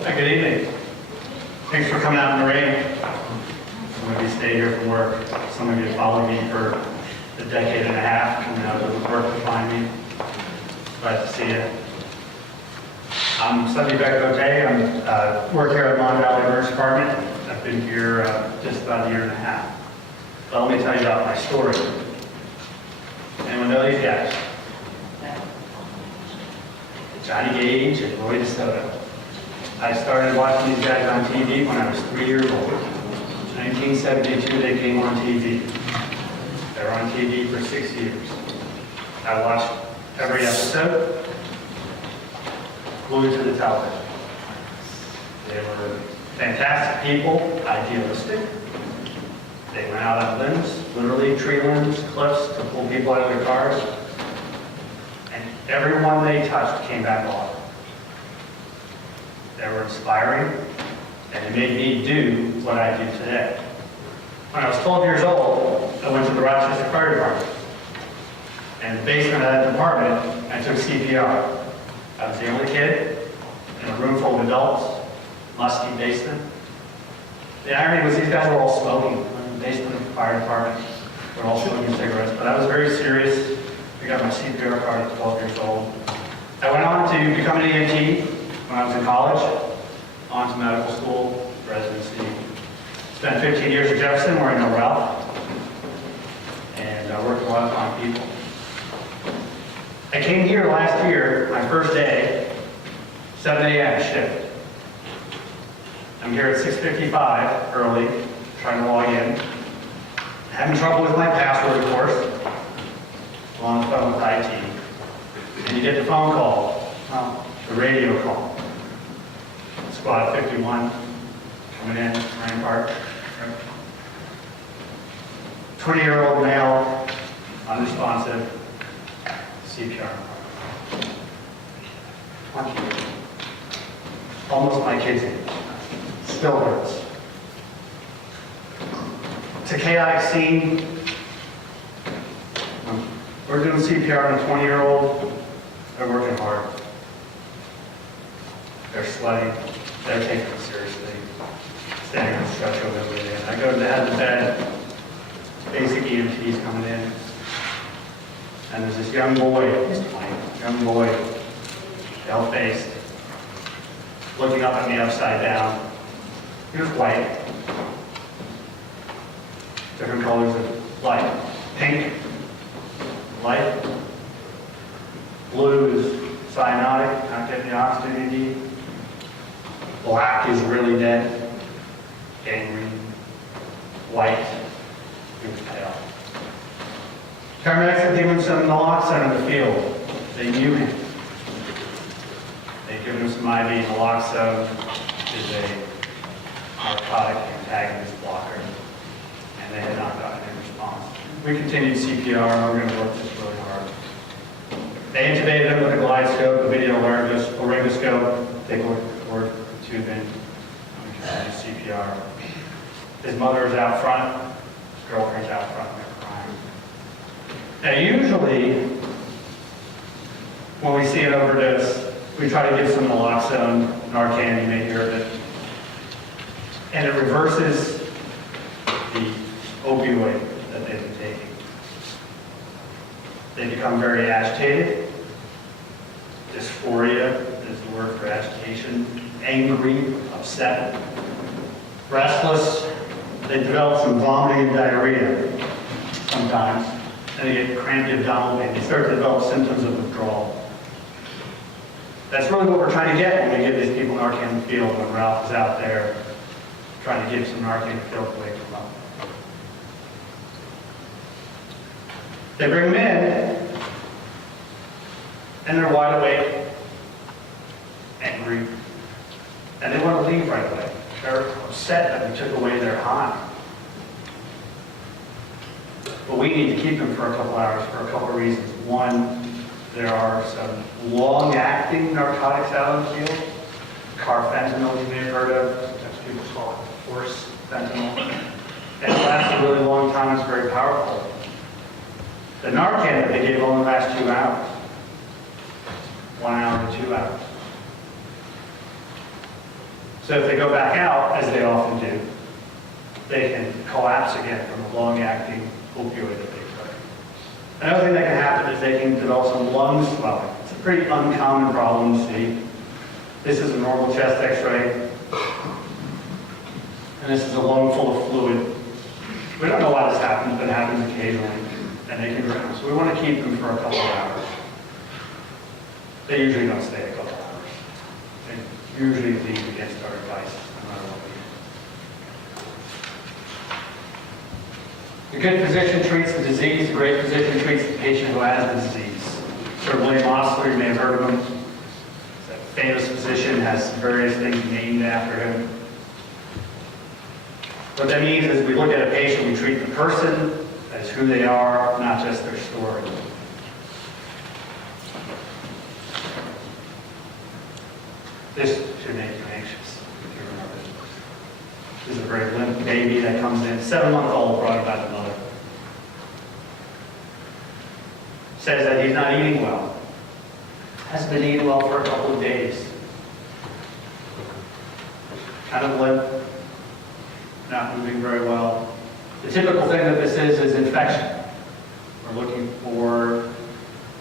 Hi, good evening. Thanks for coming out in the rain. Some of you stay here from work. Some of you followed me for a decade and a half, and now it was work to find me. Glad to see you. I'm Sundeep Ekbote. I work here at Monongahela Valley Hospital. I've been here just about a year and a half. But let me tell you about my story. Anyone know these guys? Johnny Gage and Roy DeSoto. I started watching these guys on TV when I was 3 years old. In 1972, they came on TV. They were on TV for 6 years. I watched every episode, glued to the television. They were fantastic people, idealistic. They went out on limbs, literally tree limbs, cliffs, to pull people out of their cars. And everyone they touched came back alive. They were inspiring, and it made me do what I do today. When I was 12 years old, I went to the Rochester Fire Department. And in the basement of that department, I took CPR. I was the only kid in a room full of adults, musty basement. The irony was these guys were all smoking in the basement of the fire department. They were all smoking cigarettes, but I was very serious. I got my CPR card at 12 years old. I went on to become an EMT. When I was in college, on to medical school, residency. Spent 15 years at Jefferson, where I know Ralph, and I worked with a lot of fine people. I came here last year, my first day, 7 a.m. shift. I'm here at 6:55 early, trying to log in. Having trouble with my password, of course. On the phone with IT. And you get the phone call, the radio call. Squad 51 coming in, Ryan Park. 20-year-old male, unresponsive, CPR. 20 years. Almost my kid's age. Still hurts. It's a chaotic scene. We're doing CPR on a 20-year-old. They're working hard. They're sweating. They're taking it seriously. Standing on stretcher every day. I go to the head of the bed. Basic EMTs coming in. And there's this young boy, he's 20, young boy, pale-faced, looking up at me upside down. He was white. Different colors of light. Pink, light. Blue is cyanotic, not getting the oxygen you need. Black is really dead. Gangrene. White, he was pale. Paramedics had given him some naloxone in the field. They knew him. They'd given him some IV. Naloxone is a narcotic antagonist blocker, and they had not gotten any response. We continued CPR, and we're going to work this really hard. They intubated him with a glide scope, a video laryngoscope. Take a look at the cord, the tube in. We continued CPR. His mother is out front. His girlfriend's out front. They're crying. Now, usually, when we see an overdose, we try to give some naloxone, Narcan, you may hear of it, and it reverses the opioid that they've been taking. They become very agitated. Dysphoria is the word for agitation. Angry, upset, restless. They develop some vomiting and diarrhea sometimes. And they get crampy abdominal pain. They start to develop symptoms of withdrawal. That's really what we're trying to get when we give these people Narcan in the field, when Ralph is out there trying to give some Narcan in the field to wake them up. They bring them in, and they're wide awake, angry, and they want to leave right away. They're upset that we took away their high. But we need to keep them for a couple hours for a couple of reasons. One, there are some long-acting narcotics out in the field. Carfentanil, you may have heard of. Sometimes people call it horse fentanyl. And it lasts a really long time. It's very powerful. The Narcan that they gave only lasts 2 hours. 1 hour to 2 hours. So if they go back out, as they often do, they can collapse again from a long-acting opioid that they took. Another thing that can happen is they can develop some lung swelling. It's a pretty uncommon problem to see. This is a normal chest x-ray, and this is a lung full of fluid. We don't know why this happens, but it happens occasionally, and they can drown. So we want to keep them for a couple of hours. They usually don't stay a couple of hours. They usually leave against our advice, no matter what we do. The good physician treats the disease. The great physician treats the patient who has the disease. Sir William Osler, you may have heard of him. He's a famous physician, has various things named after him. What that means is we look at a patient, we treat the person as who they are, not just their story. This should make you anxious if you remember this. This is a very limp baby that comes in, 7-month-old, brought in by the mother. Says that he's not eating well. Hasn't been eating well for a couple of days. Kind of limp. Not moving very well. The typical thing that this is infection. We're looking for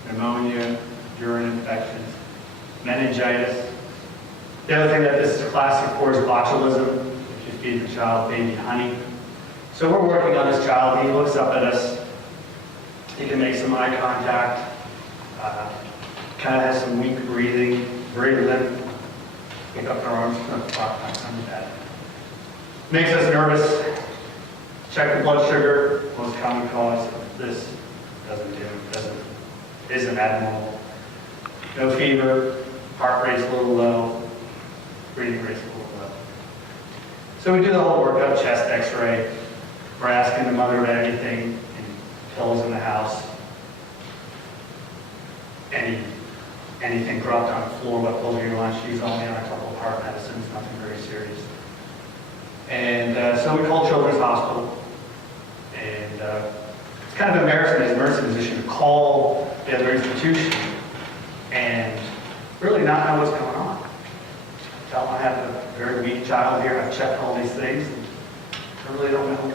pneumonia, urine infections, meningitis. The other thing that this is classic for is botulism, which you feed the child baby honey. So we're working on this child. He looks up at us. He can make some eye contact. Kind of has some weak breathing, very limp. Pick up our arms, makes us nervous. Check the blood sugar, most common cause of this. Isn't abnormal. No fever, heart rate's a little low, breathing rate's a little low. So we do the whole workup, chest x-ray. We're asking the mother about anything, any pills in the house, anything dropped on the floor, what pills are you on? She's only on a couple of heart medicines, nothing very serious. And so we call Children's Hospital. And it's kind of embarrassing as a nursing physician to call the other institution and really not know what's going on. Tell them I have a very weak child here, I've checked all these things, and I really don't know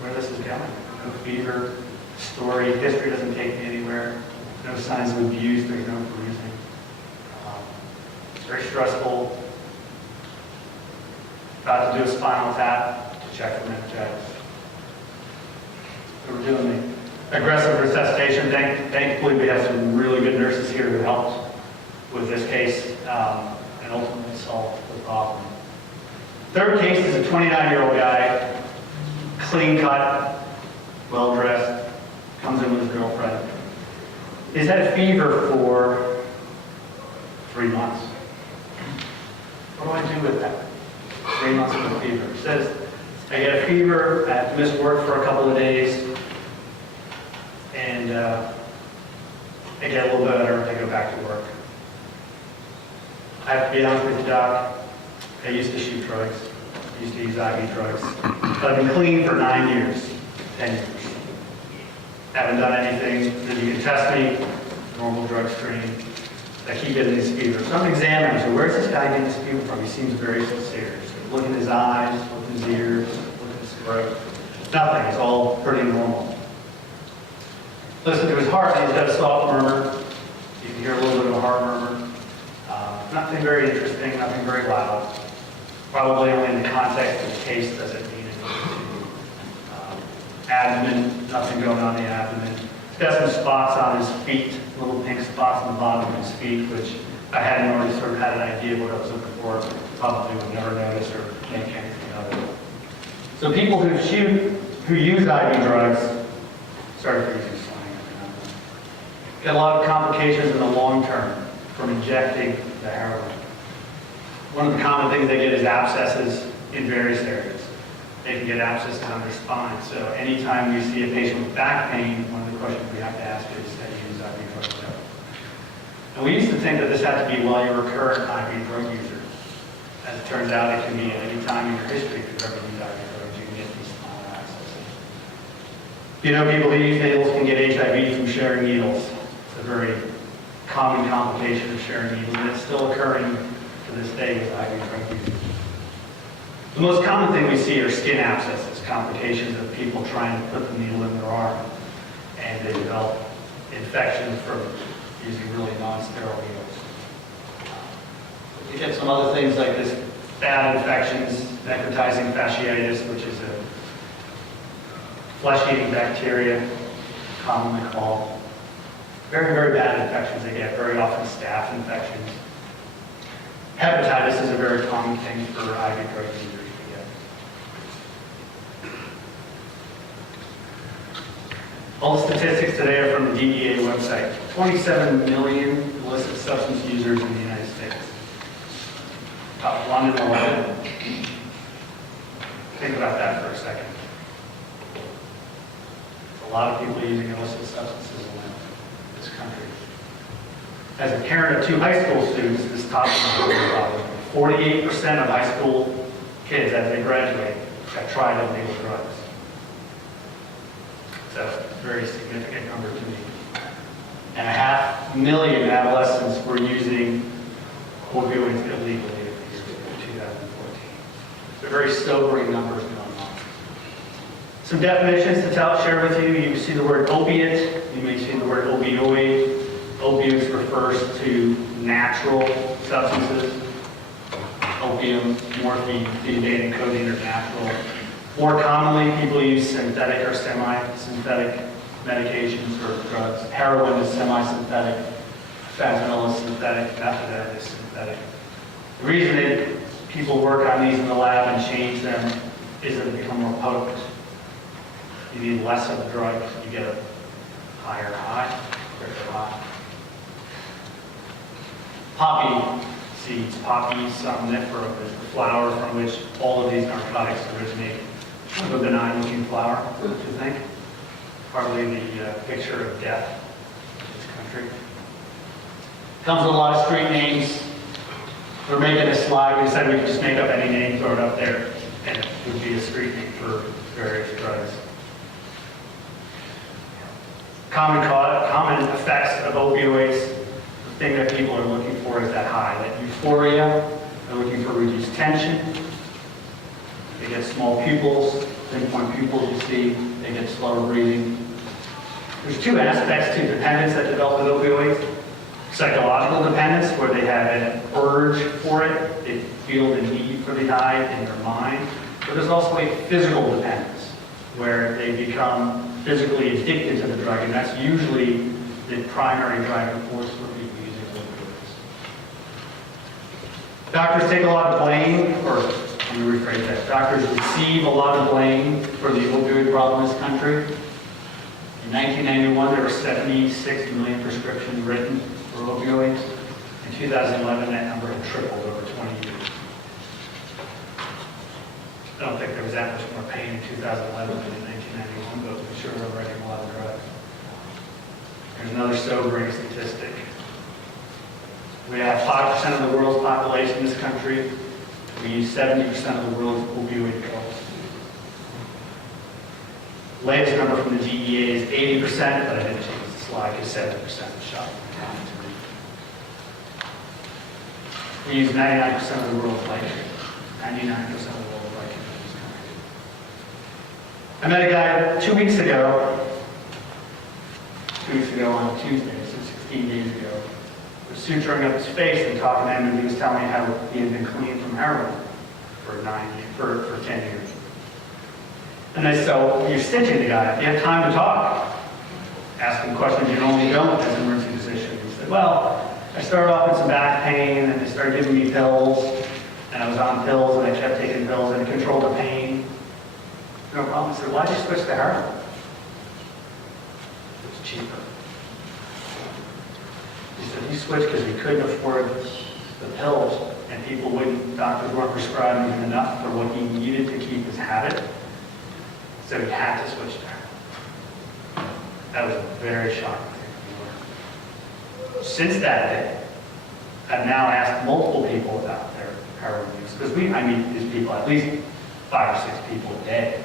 where this is going. No fever, story, history doesn't take me anywhere, no signs of abuse, there's no bruising. It's very stressful. About to do a spinal tap to check for meningitis. So we're doing the aggressive resuscitation. Thankfully, we have some really good nurses here who helped with this case and ultimately solved the problem. Third case is a 29-year-old guy, clean cut, well dressed, comes in with his girlfriend. He's had a fever for 3 months. What do I do with that? 3 months with a fever. He says, I get a fever, I have to miss work for a couple of days, and I get a little better, I go back to work. I have to be honest with you, Doc, I used to shoot drugs, I used to use IV drugs, but I've been clean for 9 years, 10 years. Haven't done anything that you can test me, normal drug screening. I keep getting this fever. So I'm examining, so where's this guy getting this fever from? He seems very sincere. So look at his eyes, look at his ears, look at his throat. Nothing, it's all pretty normal. Listen to his heart, he's got a soft murmur. You can hear a little bit of a heart murmur. Nothing very interesting, nothing very loud. Probably only in the context of the case does it mean anything to abdomen, nothing going on in the abdomen. He's got some spots on his feet, little pink spots on the bottom of his feet, which I hadn't already sort of had an idea of what I was looking for. Probably would never notice or make anything of it. So people who use IV drugs, sorry for using slang, get a lot of complications in the long term from injecting the heroin. One of the common things they get is abscesses in various areas. They can get abscesses on their spine. So anytime we see a patient with back pain, one of the questions we have to ask is, have you used IV drugs yet? And we used to think that this had to be while you're a current IV drug user. As it turns out, it can be at any time in your history if you've ever used IV drugs, you can get these spinal abscesses. You know, people who use needles can get HIV from sharing needles. It's a very common complication of sharing needles, and it's still occurring to this day with IV drug users. The most common thing we see are skin abscesses, complications of people trying to put the needle in their arm, and they develop infections from using really non-sterile needles. You get some other things like this, bad infections, necrotizing fasciitis, which is a flesh-eating bacteria, commonly called. Very, very bad infections they get, very often staph infections. Hepatitis is a very common thing for IV drug users to get. All the statistics today are from the DEA website. 27 million illicit substance users in the United States. About 1 in 11. Think about that for a second. A lot of people using illicit substances in this country. As a parent of 2 high school students, this topic is really problem. 48% of high school kids, as they graduate, have tried illegal drugs. So, it's a very significant number to me. And 500,000 adolescents were using opioids illegally in 2014. So very sobering numbers going on. Some definitions to share with you. You see the word opiate. You may see the word opioid. Opioids refers to natural substances. Opium, morphine, butane, and codeine are natural. More commonly, people use synthetic or semi-synthetic medications or drugs. Heroin is semi-synthetic. Fentanyl is synthetic. Methadone is synthetic. The reason that people work on these in the lab and change them is that they become more potent. You need less of the drug, you get a higher high, quicker high. Poppy seeds, poppy somnifera is the flower from which all of these narcotics originate. Kind of a benign looking flower, don't you think? Hardly the picture of death in this country. Comes with a lot of street names. We're making a slide. We said we could just make up any name, throw it up there, and it would be a street name for various drugs. Common effects of opioids. The thing that people are looking for is that high, that euphoria. They're looking for reduced tension. They get small pupils, pinpoint pupils you see. They get slower breathing. There's 2 aspects to dependence that develop with opioids. Psychological dependence, where they have an urge for it. They feel the need for the high in their mind. But there's also a physical dependence, where they become physically addicted to the drug, and that's usually the primary driving force for people using opioids. Doctors take a lot of blame, or let me rephrase that. Doctors receive a lot of blame for the opioid problem in this country. In 1991, there were 76 million prescriptions written for opioids. In 2011, that number had tripled over 20 years. I don't think there was that much more pain in 2011 than in 1991, but I'm sure we're writing a lot of drugs. There's another sobering statistic. We have 5% of the world's population in this country. We use 70% of the world's opioid pills. Latest number from the DEA is 80%, but I didn't change the slide because 70% is shot. We use 99% of the world's Vicodin. 99% of the world's Vicodin in this country. I met a guy 2 weeks ago. 2 weeks ago on a Tuesday, so 16 days ago. I was suturing up his face and talking to him, and he was telling me how he had been clean from heroin for 10 years. And I said, so you're stitching the guy. You have time to talk. Ask him questions you normally don't as an emergency physician. He said, well, I started off with some back pain, and they started giving me pills, and I was on pills, and I kept taking pills, and it controlled the pain. No problem. I said, why did you switch to heroin? It was cheaper. He said, he switched because he couldn't afford the pills, and doctors weren't prescribing him enough for what he needed to keep his habit. So he had to switch to heroin. That was a very shocking thing. Since that day, I've now asked multiple people about their heroin use. Because I meet these people, at least 5 or 6 people a day,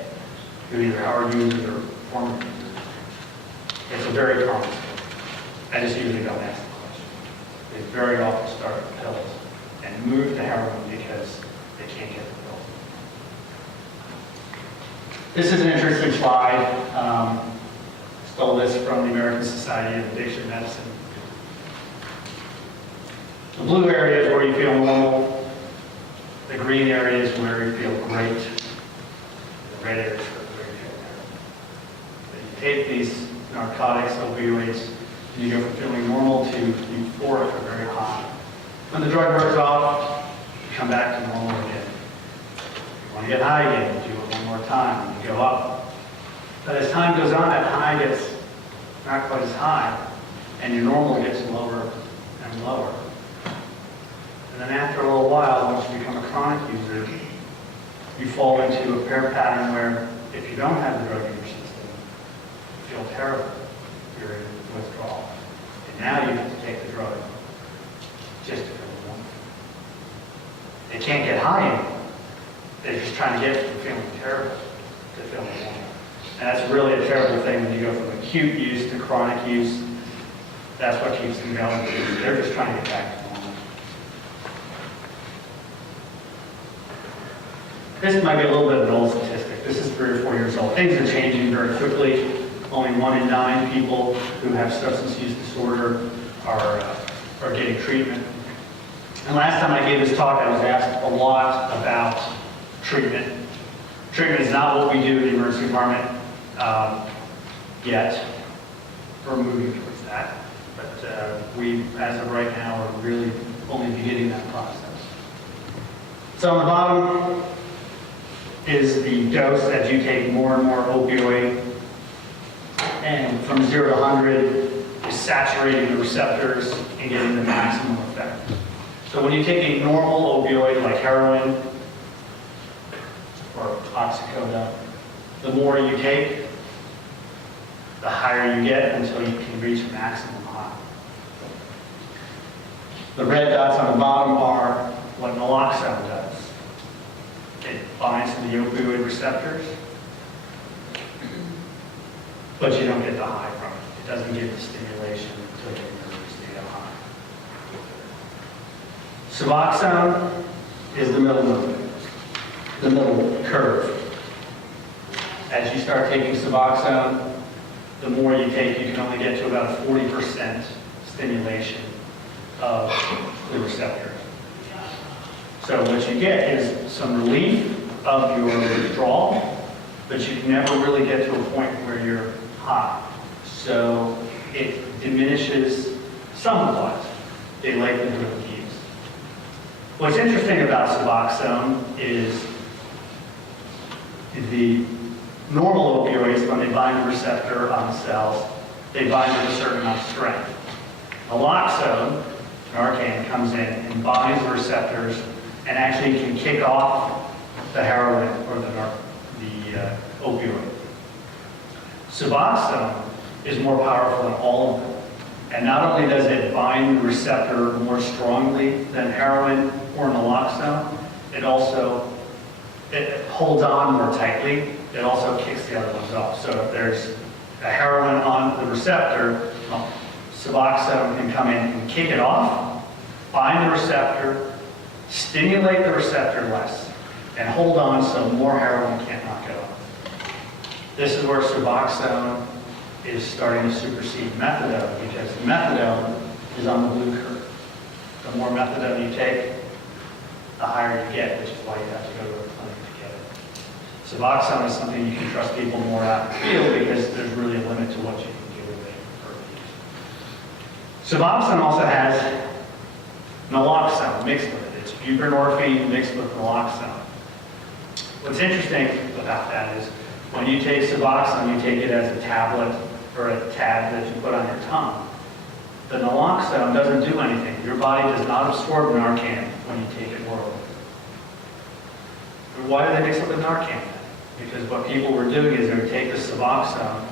who either heroin users or former users. It's a very common story. I just usually don't ask the question. They very often start with pills and move to heroin because they can't get the pills. This is an interesting slide. Stole this from the American Society of Addiction Medicine. The blue area is where you feel normal. The green area is where you feel great. The red area is where you feel terrible. But you take these narcotics, opioids, and you go from feeling normal to euphoric or very high. When the drug wears off, you come back to normal again. You want to get high again, you do it one more time, and you go up. But as time goes on, that high gets not quite as high, and your normal gets lower and lower. And then after a little while, once you become a chronic user, you fall into a pattern where if you don't have the drug in your system, you feel terrible. You're in withdrawal. And now you have to take the drug just to feel normal. They can't get high anymore. They're just trying to get from feeling terrible to feeling normal. And that's really a terrible thing when you go from acute use to chronic use. That's what keeps them going. They're just trying to get back to normal. This might be a little bit of an old statistic. This is 3 or 4 years old. Things are changing very quickly. Only 1 in 9 people who have substance use disorder are getting treatment. And last time I gave this talk, I was asked a lot about treatment. Treatment is not what we do in the emergency department yet. We're moving towards that. But we, as of right now, are really only beginning that process. So on the bottom is the dose as you take more and more opioid. And from 0 to 100 is saturating the receptors and getting the maximum effect. So when you take a normal opioid like heroin or oxycodone, the more you take, the higher you get until you can reach maximum high. The red dots on the bottom are what naloxone does. It binds to the opioid receptors, but you don't get the high from it. It doesn't give the stimulation until you get the state of high. Suboxone is the middle curve. As you start taking Suboxone, the more you take, you can only get to about a 40% stimulation of the receptor. So what you get is some relief of your withdrawal, but you can never really get to a point where you're high. So it diminishes somewhat the likelihood of use. What's interesting about Suboxone is the normal opioids, when they bind the receptor on the cells, they bind with a certain amount of strength. Naloxone, Narcan, comes in and binds the receptors and actually can kick off the heroin or the opioid. Suboxone is more powerful than all of them. And not only does it bind the receptor more strongly than heroin or naloxone, it holds on more tightly. It also kicks the other ones off. So if there's a heroin on the receptor, Suboxone can come in and kick it off, bind the receptor, stimulate the receptor less, and hold on so more heroin can't knock it off. This is where Suboxone is starting to supersede methadone, because methadone is on the blue curve. The more methadone you take, the higher you get, which is why you have to go to a clinic to get it. Suboxone is something you can trust people more out in the field because there's really a limit to what you can do with it for use. Suboxone also has naloxone mixed with it. It's buprenorphine mixed with naloxone. What's interesting about that is when you take Suboxone, you take it as a tablet or a tab that you put on your tongue. The naloxone doesn't do anything. Your body does not absorb Narcan when you take it orally. Why do they mix it with Narcan? Because what people were doing is they would take the Suboxone,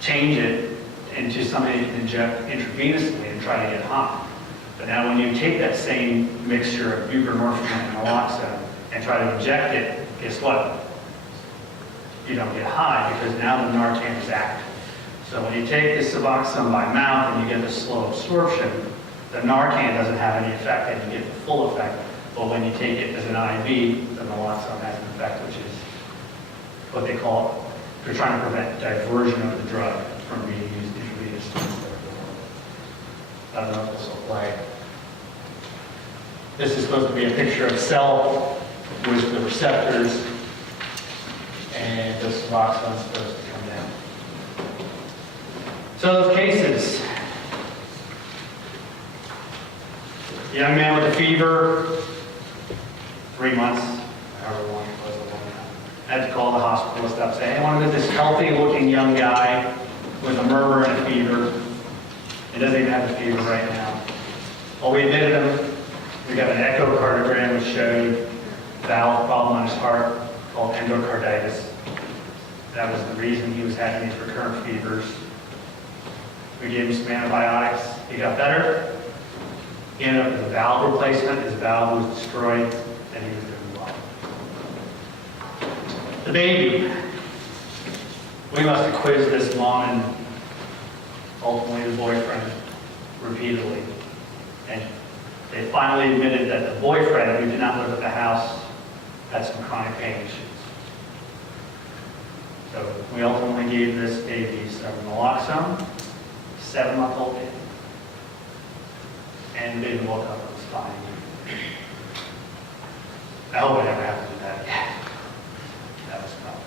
change it into something you can inject intravenously and try to get high. But now when you take that same mixture of buprenorphine and naloxone and try to inject it, guess what? You don't get high because now the Narcan is active. So when you take the Suboxone by mouth and you get the slow absorption, the Narcan doesn't have any effect and you get the full effect But when you take it as an IV, the naloxone has an effect, which is what they call, they're trying to prevent diversion of the drug from being used intravenously. I don't know if this will play. This is supposed to be a picture of cell with the receptors, and this naloxone is supposed to come down. So those cases, young man with a fever, 3 months, however long it was, a long time. I had to call the hospitalist up, say, hey, I want to get this healthy-looking young guy with a murmur and a fever. He doesn't even have a fever right now. Well, we admitted him. We got an echocardiogram which showed valve problem on his heart called endocarditis. That was the reason he was having these recurrent fevers. We gave him some antibiotics. He got better. He ended up with a valve replacement. His valve was destroyed, and he was doing well. The baby. We must have quizzed this mom and ultimately the boyfriend repeatedly. And they finally admitted that the boyfriend, who did not live at the house, had some chronic pain issues. So we ultimately gave this baby some naloxone, 7-month-old baby. And the baby woke up and was fine. I hope I never have to do that again. That was tough.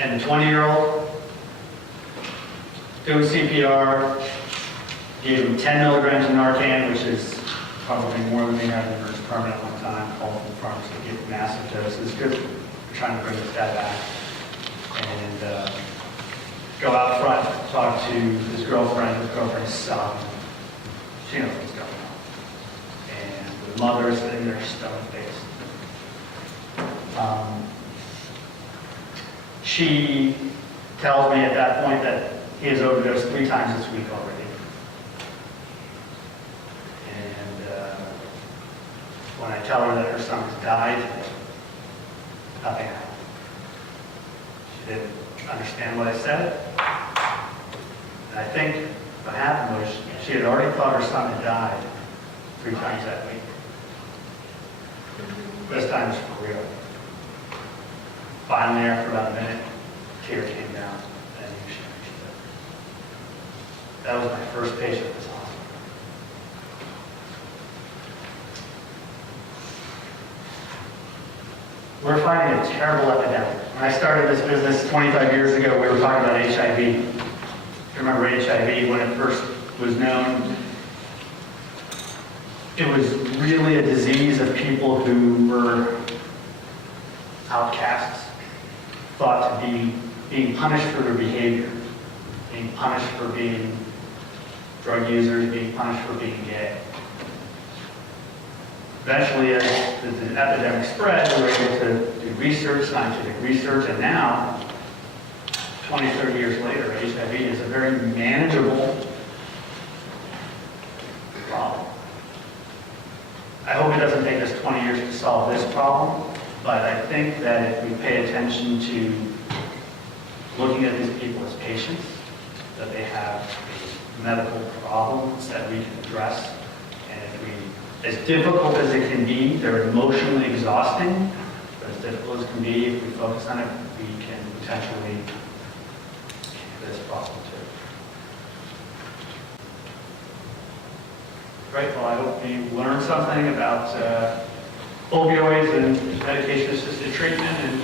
And the 20-year-old, doing CPR, gave him 10 milligrams of Narcan, which is probably more than they had in nurse permanent at one time, called from the pharmacy to get massive doses, because we're trying to bring this guy back. And go out front, talk to his girlfriend's son. She knows what's going on. And the mother is sitting there stone-faced. She tells me at that point that he has overdosed 3 times this week already. And when I tell her that her son has died, nothing happened. She didn't understand what I said. And I think what happened was she had already thought her son had died 3 times that week. This time it's for real. Finally, after about a minute, a tear came down. And she understood. That was my first patient at this hospital. We're finding a terrible epidemic. When I started this business 25 years ago, we were talking about HIV. You remember HIV when it first was known? It was really a disease of people who were outcasts, thought to be being punished for their behavior, being punished for being drug users, being punished for being gay. Eventually, as the epidemic spread, we were able to do research, scientific research, and now, 20, 30 years later, HIV is a very manageable problem. I hope it doesn't take us 20 years to solve this problem, but I think that if we pay attention to looking at these people as patients, that they have medical problems that we can address, and if we, as difficult as it can be, they're emotionally exhausting, but as difficult as it can be, if we focus on it, we can potentially cure this problem too. Great, well I hope you learned something about opioids and medication-assisted treatment and